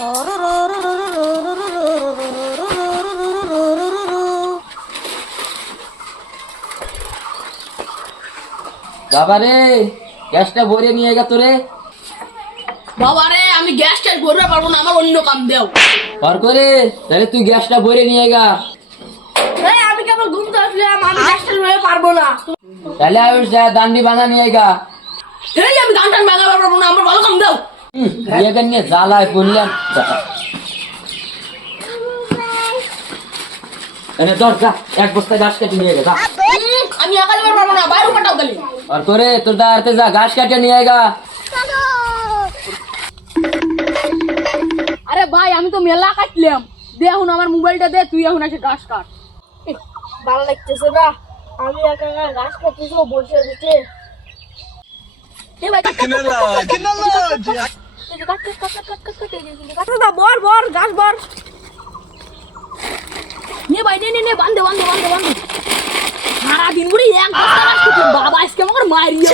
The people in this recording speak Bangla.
বাবা রে গ্যাসটা ভরে নিয়ে গা তোরে। বাবা রে আমি গ্যাসটা ভরতে পারবো না, আমার অন্য কাম দাও। আর করে তাহলে তুই গ্যাসটা ভরে নিয়ে গা। আমি কেবল ঘুমতে আসলাম, আমি গ্যাসটা ভরতে পারবো না। তাহলে আয়ুষ যা দান্ডি বাঁধা নিয়ে গা। আমি গানটা বাঙাতে পারবো না, আমার ভালো কাম দাও। বিয়ে নিয়ে জ্বালায় পড়লাম। এনে ধর যা, এক বস্তা ঘাস কেটে নিয়ে গা। আমি একা যেতে পারবো না, বাইরে পাঠাও তাহলে। আর করে তোর দাঁড়াতে যা, ঘাস কেটে নিয়ে গা। আরে ভাই আমি তো মেলা কাটলাম, দে এখন আমার মোবাইলটা দে, তুই এখন এসে ঘাস কাট। ভালো লাগতেছে না, আমি একা একা ঘাস কাটতেছি, ও বসে দিতে। বর ঘাস বর নে ভাই, নে বান্ধে সারাদিন করে এক বস্তা ঘাস কাটলাম। বাবা আজকে আমাকে মারিয়ে